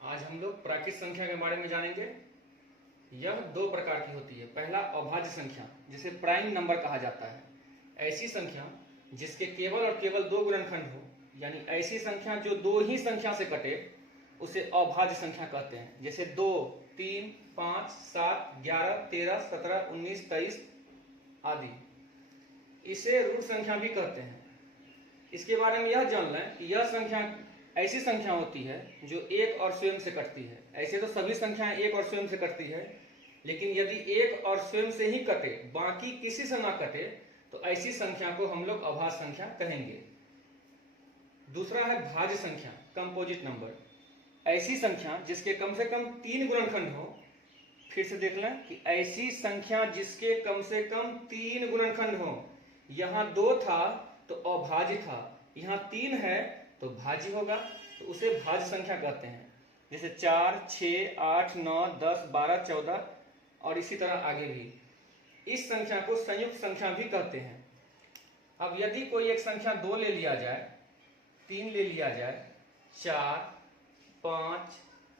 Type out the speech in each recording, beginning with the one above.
आज हम लोग प्राकृत संख्या के बारे में जानेंगे। यह दो प्रकार की होती है। पहला अभाज्य संख्या, जिसे प्राइम नंबर कहा जाता है। ऐसी संख्या जिसके केवल और केवल दो गुणनखंड हो, यानी ऐसी संख्या जो दो ही संख्या से कटे, उसे अभाज्य संख्या कहते हैं। जैसे 2, 3, 5, 7, 11, 13, 17, 19, 23 आदि। इसे रूट संख्या भी कहते हैं। इसके बारे में यह जान लें कि यह संख्या ऐसी संख्या होती है जो एक और स्वयं से कटती है। ऐसे तो सभी संख्याएं एक और स्वयं से कटती है, लेकिन यदि एक और स्वयं से ही कटे, बाकी किसी से ना कटे, तो ऐसी संख्या को हम लोग अभाज्य संख्या कहेंगे। दूसरा है भाज्य संख्या, कंपोजिट नंबर। ऐसी संख्या जिसके कम से कम 3 गुणनखंड हो। फिर से देख लें कि ऐसी संख्या जिसके कम से कम 3 गुणनखंड हो। यहां 2 था तो अभाज्य था, यहां 3 है तो भाज्य होगा, तो उसे भाज्य संख्या कहते हैं। जैसे 4, 6, 8, 9, 10, 12, 14 और इसी तरह आगे भी। इस संख्या को संयुक्त संख्या भी कहते हैं। अब यदि कोई एक संख्या 2 ले लिया जाए, 3 ले लिया जाए, 4, 5,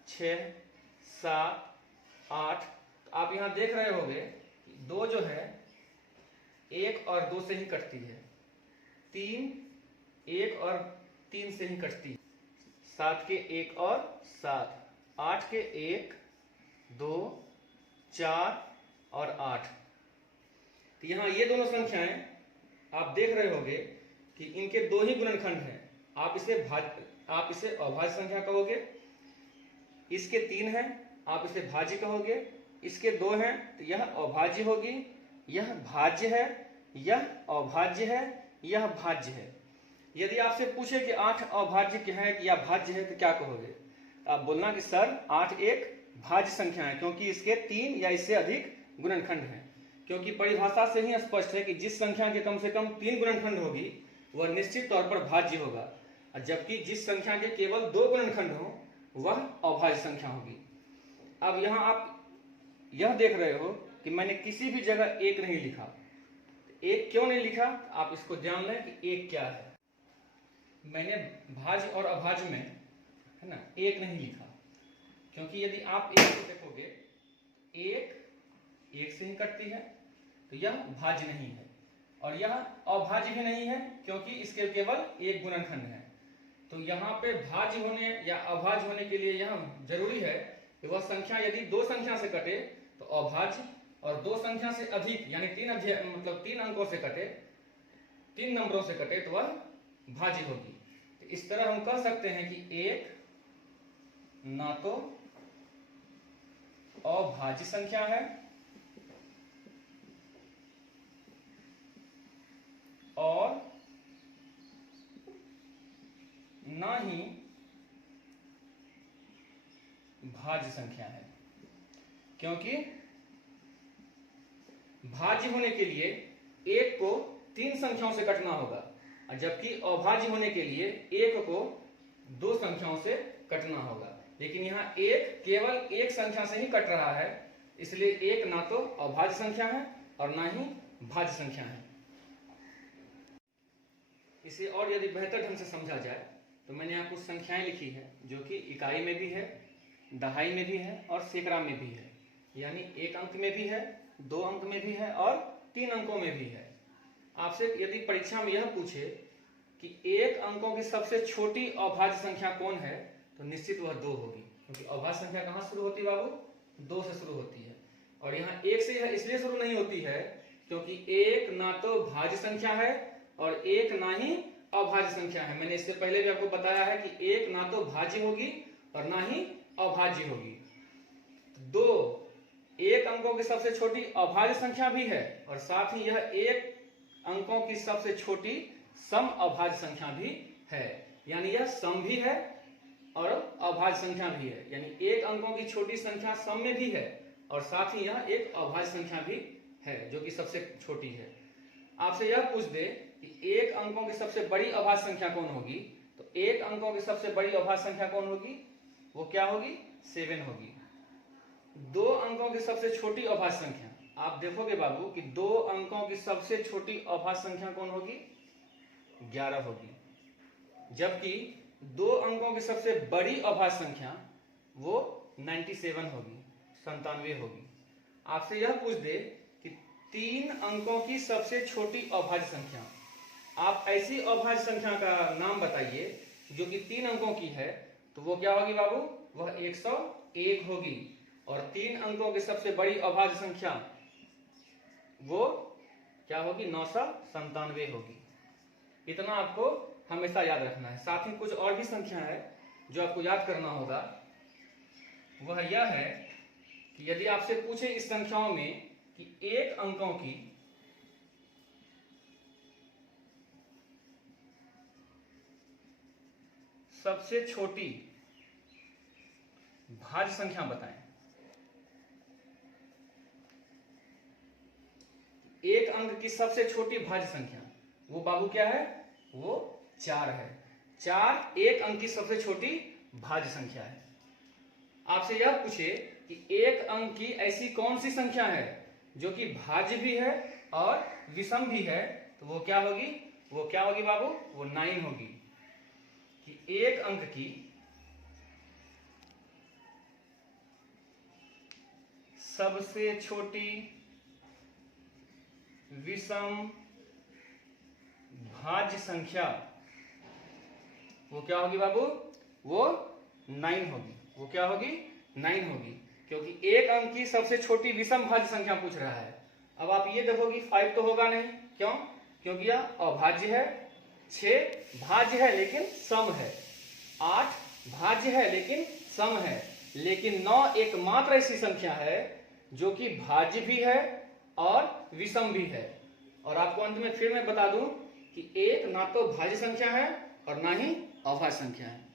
6, 7, 8, तो आप यहां देख रहे होंगे कि 2 जो है 1 और 2 से ही कटती है, 3 1 और 3 से ही कटती है, 7 के 1 और 7, 8 के 1, 2, 4 और 8। तो यहाँ ये दोनों संख्याएं आप देख रहे होंगे कि इनके 2 ही गुणनखंड हैं। आप इसे अभाज्य संख्या कहोगे। इसके 3 हैं, आप इसे भाज्य कहोगे। इसके 2 हैं तो यह अभाज्य होगी, यह भाज्य है, यह अभाज्य है, यह भाज्य है। यदि आपसे पूछे कि 8 अभाज्य क्या है या भाज्य है तो क्या कहोगे? आप बोलना कि सर 8 एक भाज्य संख्या है, क्योंकि इसके 3 या इससे अधिक गुणनखंड हैं। क्योंकि परिभाषा से ही स्पष्ट है कि जिस संख्या के कम से कम 3 गुणनखंड होगी वह निश्चित तौर पर भाज्य होगा, जबकि जिस संख्या के केवल 2 गुणनखंड हो वह अभाज्य संख्या होगी। अब यहाँ आप यह देख रहे हो कि मैंने किसी भी जगह 1 नहीं लिखा। 1 क्यों नहीं लिखा? आप इसको जान लें कि 1 क्या है। मैंने भाज्य और अभाज्य में, है ना, 1 नहीं लिखा, क्योंकि यदि आप 1 को देखोगे, 1 से ही कटती है, तो यह भाज्य नहीं है। और यह अभाज्य भी नहीं है, क्योंकि इसके केवल 1 गुणनखंड है। तो यहाँ पे भाज्य होने या अभाज्य होने के लिए यह जरूरी है कि वह संख्या यदि 2 संख्या से कटे तो अभाज्य, और 2 संख्या से अधिक यानी 3 अंकों से कटे, 3 नंबरों से कटे तो वह भाज्य होगी। तो इस तरह हम कह सकते हैं कि 1 ना तो अभाज्य संख्या है और ना ही भाज्य संख्या है। क्योंकि भाज्य होने के लिए 1 को 3 संख्याओं से कटना होगा, जबकि अभाज्य होने के लिए 1 को 2 संख्याओं से कटना होगा। लेकिन यहाँ 1 केवल 1 संख्या से ही कट रहा है, इसलिए 1 ना तो अभाज्य संख्या है और ना ही भाज्य संख्या है। इसे और यदि बेहतर ढंग से समझा जाए तो मैंने यहाँ कुछ संख्याएं लिखी है जो कि इकाई में भी है, दहाई में भी है और सैकड़ा में भी है। यानी 1 अंक में भी है, 2 अंक में भी है और 3 अंकों में भी है। आपसे यदि परीक्षा में यह पूछे कि 1 अंकों की सबसे छोटी अभाज्य संख्या कौन है, तो निश्चित वह 2 होगी, क्योंकि अभाज्य संख्या कहाँ शुरू होती है बाबू? 2 से शुरू होती है। और यहाँ 1 से यह इसलिए शुरू नहीं होती है क्योंकि 1 ना तो भाज्य संख्या है और 1 ना ही अभाज्य संख्या है। मैंने इससे पहले भी आपको बताया है कि 1 ना तो भाज्य होगी और ना ही अभाज्य होगी। 2 1 अंकों की सबसे छोटी अभाज्य संख्या भी है और साथ ही यह 1 अंकों की सबसे छोटी सम अभाज्य संख्या भी है। यानी यह सम भी है और अभाज्य संख्या भी है। यानी 1 अंकों की छोटी संख्या सम में भी है और साथ ही यह एक अभाज्य संख्या भी है जो कि सबसे छोटी है। आपसे यह पूछ दे कि 1 अंकों की सबसे बड़ी अभाज्य संख्या कौन होगी, तो 1 अंकों की सबसे बड़ी अभाज्य संख्या कौन होगी? वो क्या होगी? 7 होगी। 2 अंकों की सबसे छोटी अभाज्य संख्या, आप देखोगे बाबू कि 2 अंकों की सबसे छोटी अभाज्य संख्या कौन होगी? 11 होगी। जबकि 2 अंकों की सबसे बड़ी अभाज्य संख्या वो 97 होगी, 97 होगी। आपसे यह पूछ दे कि 3 अंकों की सबसे छोटी अभाज्य संख्या, आप ऐसी अभाज्य संख्या का नाम बताइए जो कि 3 अंकों की है, तो वो क्या होगी बाबू? वह 101 होगी। और 3 अंकों की सबसे बड़ी अभाज्य संख्या वो क्या होगी? 997 होगी। इतना आपको हमेशा याद रखना है। साथ ही कुछ और भी संख्या है जो आपको याद करना होगा। वह यह है कि यदि आपसे पूछे इस संख्याओं में कि 1 अंकों की सबसे छोटी भाज्य संख्या बताएं। 1 अंक की सबसे छोटी भाज्य संख्या वो बाबू क्या है? वो 4 है। 4 1 अंक की सबसे छोटी भाज्य संख्या है। आपसे यह पूछे कि 1 अंक की ऐसी कौन सी संख्या है जो कि भाज्य भी है और विषम भी है, तो वो क्या होगी? वो क्या होगी बाबू? वो 9 होगी। कि 1 अंक की सबसे छोटी विषम भाज्य संख्या वो क्या होगी बाबू? वो 9 होगी। वो क्या होगी? 9 होगी, क्योंकि 1 अंक की सबसे छोटी विषम भाज्य संख्या पूछ रहा है। अब आप ये देखोगे 5 तो होगा नहीं, क्यों? क्योंकि यह अभाज्य है। 6 भाज्य है लेकिन सम है। 8 भाज्य है लेकिन सम है। लेकिन 9 एकमात्र ऐसी संख्या है जो कि भाज्य भी है और विषम भी है। और आपको अंत में फिर मैं बता दूं कि 1 ना तो भाज्य संख्या है और ना ही अभाज्य संख्या है।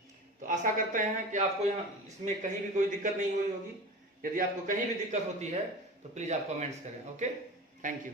तो आशा करते हैं कि आपको यहाँ इसमें कहीं भी कोई दिक्कत नहीं हुई होगी। यदि आपको कहीं भी दिक्कत होती है तो प्लीज आप कमेंट्स करें। Okay, thank you.